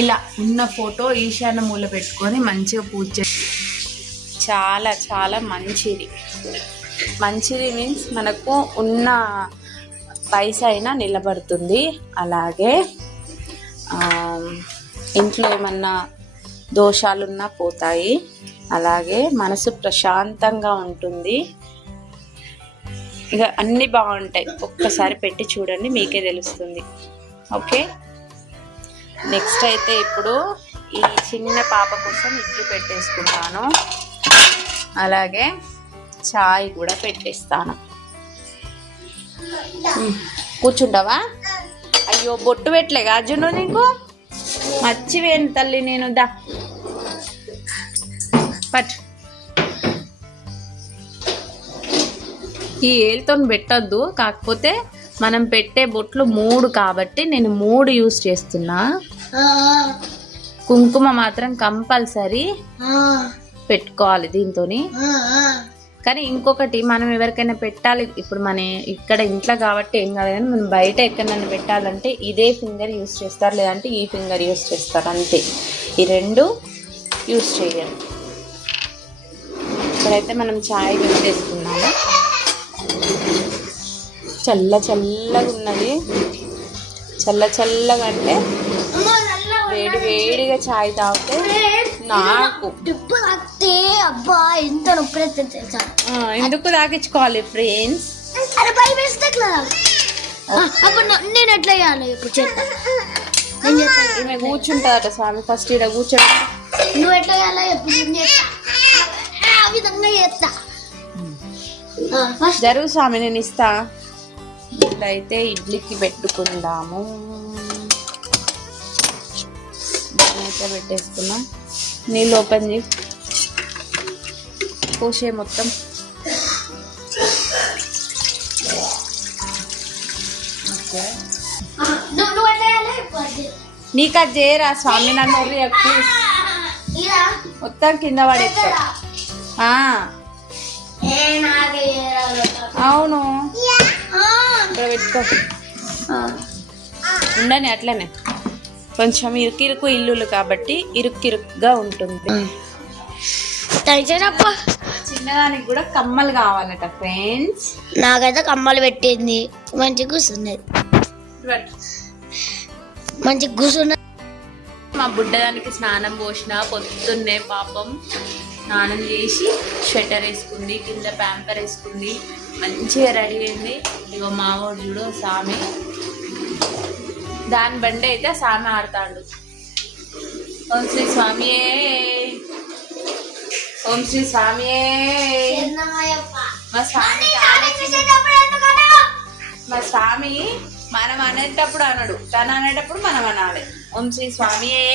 ఇలా ఉన్న ఫోటో ఈశాన్య మూల పెట్టుకొని మంచిగా పూజ చేసి చాలా చాలా మంచిది. మంచిది మీన్స్ మనకు ఉన్న పైసా అయినా నిలబడుతుంది. అలాగే ఇంట్లో ఏమన్నా దోషాలున్నా పోతాయి. అలాగే మనసు ప్రశాంతంగా ఉంటుంది. ఇక అన్నీ బాగుంటాయి. ఒక్కసారి పెట్టి చూడండి, మీకే తెలుస్తుంది. ఓకే, నెక్స్ట్ అయితే ఇప్పుడు ఈ చిన్న పాప కోసం ఇడ్లీ పెట్టేసుకుంటాను. అలాగే చాయ్ కూడా పెట్టేస్తాను. కూర్చుంటావా? అయ్యో బొట్టు పెట్టలే గాజును, నీకు మర్చిపోయాను తల్లి నేను. దా పట్. ఈ ఏలుతో పెట్టద్దు, కాకపోతే మనం పెట్టే బొట్లు 3 కాబట్టి నేను 3 యూజ్ చేస్తున్నా. కుంకుమ మాత్రం కంపల్సరీ పెట్టుకోవాలి దీంతోని. కానీ ఇంకొకటి, మనం ఎవరికైనా పెట్టాలి, ఇప్పుడు మన ఇక్కడ ఇంట్లో కాబట్టి ఏం కాదు, కానీ మనం బయట ఎక్కడైనా పెట్టాలంటే ఇదే ఫింగర్ యూజ్ చేస్తారు, లేదంటే ఈ ఫింగర్ యూజ్ చేస్తారు, అంతే. ఈ 2 యూజ్ చేయాలి. ఇప్పుడైతే మనం చాయ్ పెట్టేసుకున్నాము. చల్లగా ఉన్నది. చల్లగా అంటే వేడిగా చాయ్ తాగితే నాకు ఎందుకు తాగించుకోవాలి ఫ్రెండ్స్. నేను ఎట్లా చేయాలి ఇప్పుడు? ఈమె కూర్చుంటారట స్వామి, ఫస్ట్ ఇక్కడ కూర్చోండి. నువ్వు ఎట్లా చేయాలి విధంగా చేస్తా. జరుగు స్వామి, నేను ఇస్తా. ఇట్లయితే ఇడ్లీకి పెట్టుకుందాము. అయితే పెట్టేసుకున్నా. నీళ్ళు ఓపెన్ చేయి, పోసే మొత్తం. ఓకే, నీకు అది చేయరా స్వామి, నన్ను ప్లీజ్. మొత్తం కింద పడేస్తా. అవును, ఇక్కడ పెట్టుకో. ఉండని అట్లనే, కొంచెం ఇరుకు ఇల్లులు కాబట్టి ఇరుగ్గా ఉంటుంది. చిన్నదానికి కూడా కమ్మలు కావాలట ఫ్రెండ్స్. నాకైతే కమ్మలు పెట్టింది, మంచిగా కూర్చున్నది. మంచిగా కూర్చున్నది. మా బుడ్డదానికి స్నానం పోసిన పొద్దున్నే, పాపం స్నానం చేసి స్వెటర్ వేసుకుంది, కింద ప్యాంపర్ వేసుకుంది, మంచిగా రెడీ అయింది. ఇగో మావోడు చూడు సామి, దాని బండి అయితే సామి ఆడతాడు. ఓం శ్రీ స్వామియే, ఓం శ్రీ స్వామియే. మా స్వామి మనం అనేటప్పుడు అనడు, తను అనేటప్పుడు మనం అనాలి. ఓం శ్రీ స్వామియే.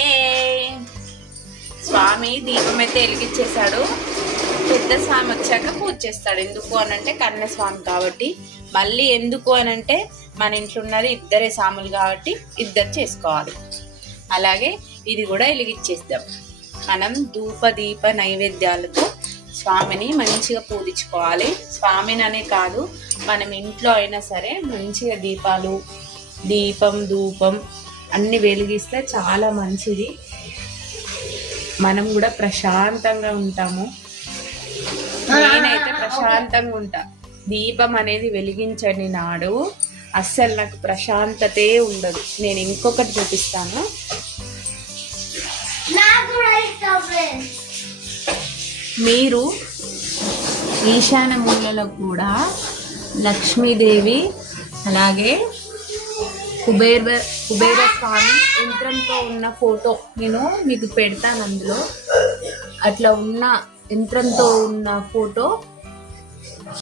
స్వామి దీపం అయితే వెలిగించేశాడు. పెద్ద స్వామి వచ్చాక పూజ చేస్తాడు. ఎందుకు అనంటే కన్య స్వామి కాబట్టి. మళ్ళీ ఎందుకు అనంటే మన ఇంట్లో ఉన్నది 2 స్వాములు కాబట్టి 2 చేసుకోవాలి. అలాగే ఇది కూడా వెలిగించేద్దాం. మనం ధూప దీప నైవేద్యాలతో స్వామిని మంచిగా పూజించుకోవాలి. స్వామిని అనే కాదు, మనం ఇంట్లో అయినా సరే మంచిగా దీపం ధూపం అన్ని వెలిగిస్తే చాలా మంచిది. మనం కూడా ప్రశాంతంగా ఉంటాము. నేనైతే ప్రశాంతంగా ఉంటా. దీపం అనేది వెలిగించని నాడు అస్సలు నాకు ప్రశాంతతే ఉండదు. నేను ఇంకొకటి చూపిస్తాను. మీరు ఈశాన్య మూలలో కూడా లక్ష్మీదేవి, అలాగే కుబేర స్వామి యంత్రంతో ఉన్న ఫోటో నేను మీకు పెడతాను. అందులో అట్లా ఉన్న యంత్రంతో ఉన్న ఫోటో